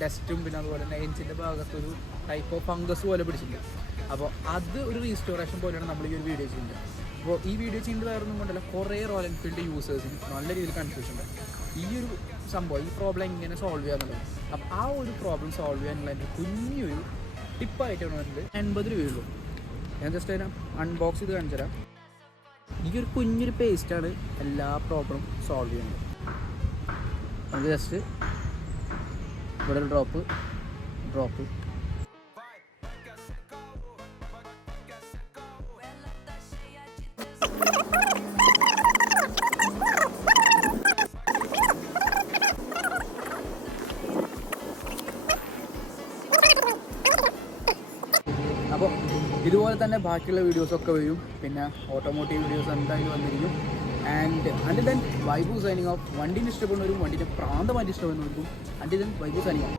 ഡസ്റ്റും പിന്നെ അതുപോലെ തന്നെ എഞ്ചിൻ്റെ ഭാഗത്തൊരു ടൈപ്പ് ഓഫ് ഫംഗസ് പോലെ പിടിച്ചിട്ടുണ്ട്. അപ്പോൾ അത് ഒരു റീസ്റ്റോറേഷൻ പോലെയാണ് നമ്മൾ ഈ ഒരു വീഡിയോ ചെയ്യുന്നത്. അപ്പോൾ ഈ വീഡിയോ ചെയ്യുന്നത് വേറെ ഒന്നും കൊണ്ടല്ല, കുറേ റോയൽ എൻഫീൽഡ് യൂസേഴ്സിന് നല്ല രീതിയിൽ കൺഫ്യൂഷൻ ഉണ്ട് ഈ ഒരു സംഭവം, ഈ പ്രോബ്ലം എങ്ങനെ സോൾവ് ചെയ്യാന്നുള്ളത്. അപ്പോൾ ആ ഒരു പ്രോബ്ലം സോൾവ് ചെയ്യാനുള്ള എൻ്റെ കുഞ്ഞൊരു ടിപ്പായിട്ടാണ് വന്നിട്ട് 80 രൂപയുള്ളൂ. ഞാൻ ജസ്റ്റ് അതിനെ അൺബോക്സ് ചെയ്ത് കാണിച്ചു തരാം. ഈ ഒരു കുഞ്ഞൊരു പേസ്റ്റാണ് എല്ലാ പ്രോബ്ലം സോൾവ് ചെയ്യുന്നത്. അത് ജസ്റ്റ് ഇവിടെ ഒരു ഡ്രോപ്പ് അപ്പോൾ ഇതുപോലെ തന്നെ ബാക്കിയുള്ള വീഡിയോസൊക്കെ വരും. പിന്നെ ഓട്ടോമോട്ടീവ് വീഡിയോസ് എന്തായാലും വന്നിരിക്കും. And until then vibe signing off. വണ്ടീനെ ഇഷ്ടപ്പെടുന്നവരും വണ്ടീനെ പ്രാന്തമായിട്ട് ഇഷ്ടപ്പെടുന്നവർക്കും until then vibe signing of.